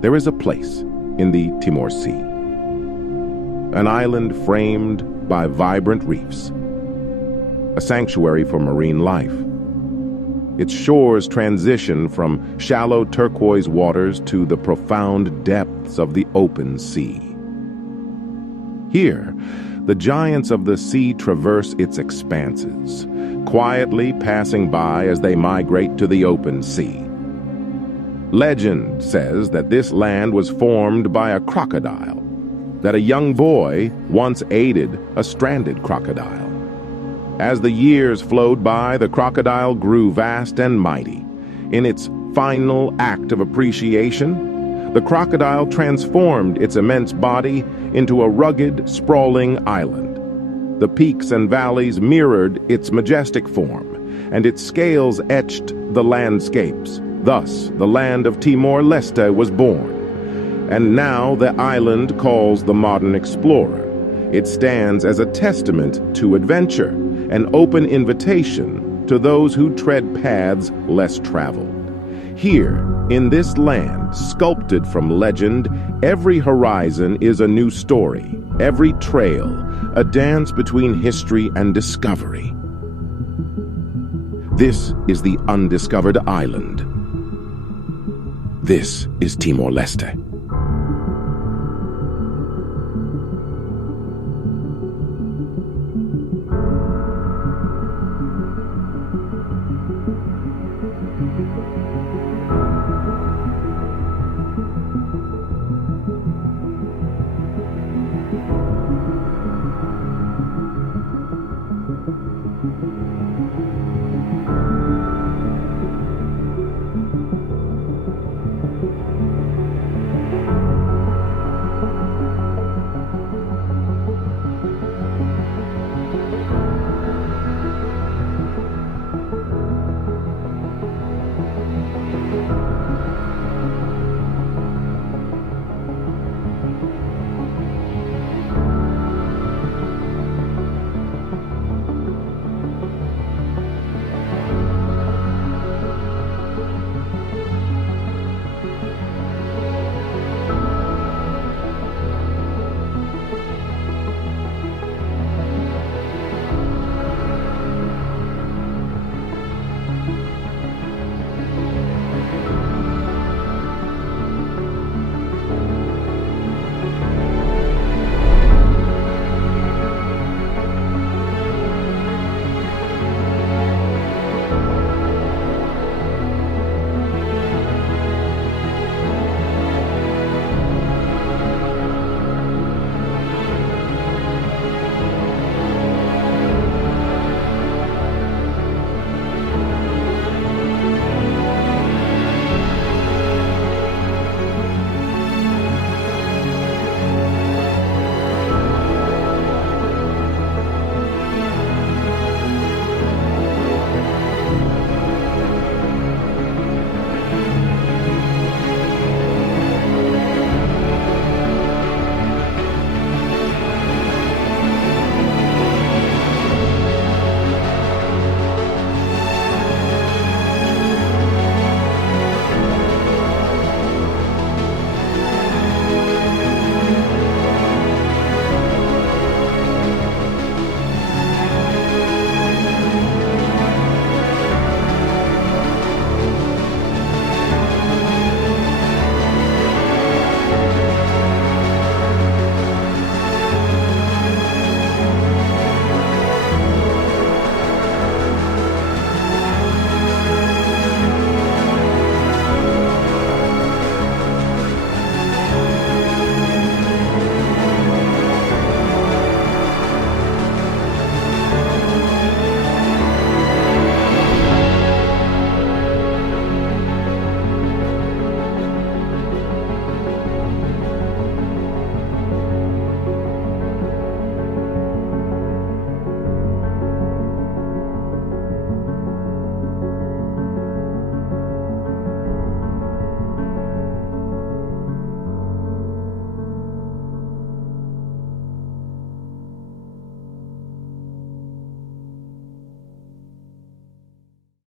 There is a place in the Timor Sea, an island framed by vibrant reefs, a sanctuary for marine life. Its shores transition from shallow turquoise waters to the profound depths of the open sea. Here, the giants of the sea traverse its expanses, quietly passing by as they migrate to the open sea. Legend says that this land was formed by a crocodile, that a young boy once aided a stranded crocodile. As the years flowed by, the crocodile grew vast and mighty. In its final act of appreciation, the crocodile transformed its immense body into a rugged, sprawling island. The peaks and valleys mirrored its majestic form, and its scales etched the landscapes. Thus, the land of Timor-Leste was born. And now the island calls the modern explorer. It stands as a testament to adventure, an open invitation to those who tread paths less traveled. Here, in this land, sculpted from legend, every horizon is a new story, every trail, a dance between history and discovery. This is the undiscovered island. This is Timor-Leste.